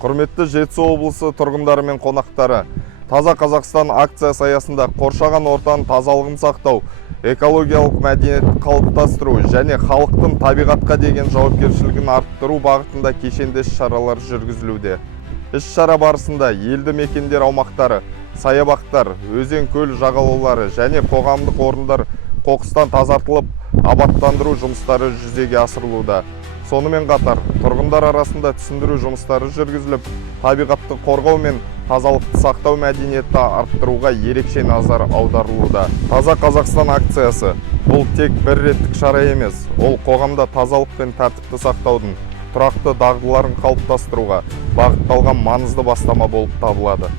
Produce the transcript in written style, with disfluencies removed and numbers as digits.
Құрметті Жетісу облысы тұрғындары мен қонақтары, Таза Қазақстан акциясы аясында қоршаған ортаның тазалығын сақтау, экологиялық мәдениетті қалыптастыру және халықтың табиғатқа деген жауапкершілігін арттыру бағытында кешенді іс-шаралар жүргізілуде. Іс-шара барысында елді мекендер аумақтары, саябақтар, өзен-көл жағалаулары және қоғамдық орындар қоқыстан тазартылып, абаттандыру жұмыстары жүзеге асырылуда. Сонымен қатар, тұрғындар арасында түсіндіру жұмыстары жүргізіліп, табиғатты қорғау мен тазалықты сақтау мәдениетті арттыруға ерекше назар аударылуда. Таза Қазақстан акциясы бұл тек бір реттік шара емес, ол қоғамда тазалық пен тәртіпті сақтаудың тұрақты дағдыларын қалыптастыруға бағытталған маңызды бастама болып табылады.